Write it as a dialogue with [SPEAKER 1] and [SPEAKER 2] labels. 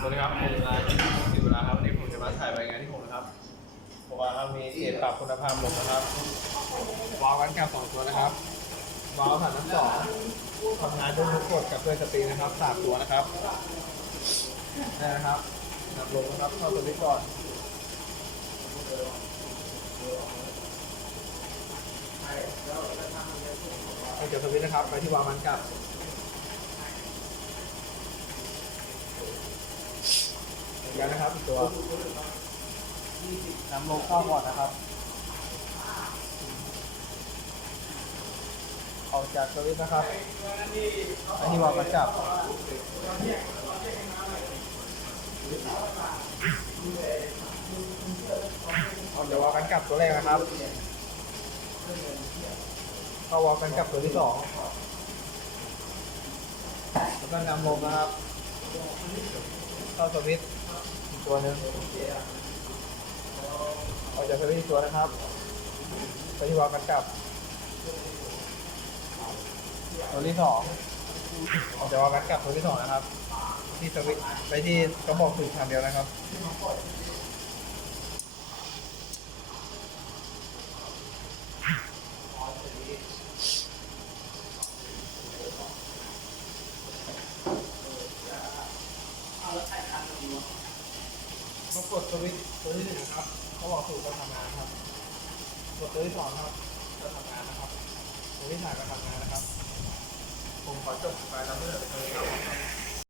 [SPEAKER 1] สวัสดีครับผมนายพิชิตศิวราครับวันนี้ผมจะมาถ่ายรายงานที่ผมนะครับผมว่าครับมีเศษปรับคุณภาพลมนะครับวาล์วกันกับสองตัวนะครับวาล์วผ่านน้ำสองทำงานด้วยทุกกดกับด้วยสตรีนะครับสามตัวนะครับนี่นะครับนำลงนะครับเข้าตัวนี้ก่อนเดี๋ยวสวิตนะครับไปที่วาล์วมันกับ เหมือนกันนะครับอีกตัวนำลงเข้าก่อนนะครับออกจากสวิตช์นะครับ อันที่วางประจับเอาเดี๋ยววางกันกลับตัวแรกนะครับเข้าวางกันกลับตัวที่สองแล้วก็นำลงนะครับ เข้าสวิตช์อีกตัวหนึ่งออกจากสวิตช์อีกตัวนะครับไปที่วางกันกลับตัวที่สองออกจากวางกันกลับตัวที่สองนะครับ ที่สวิตไปที่กระบอกสูบทางเดียวนะครับ มากดสวิตช์ตัวที่หนึ่งนะครับเขาบอกสูตรการทำงานครับ กดตัวที่สองครับจะทำงานนะครับตัวที่สามก็ทำงานนะครับ ผมขอจบการนำเสนอเพียงเท่านี้ครับ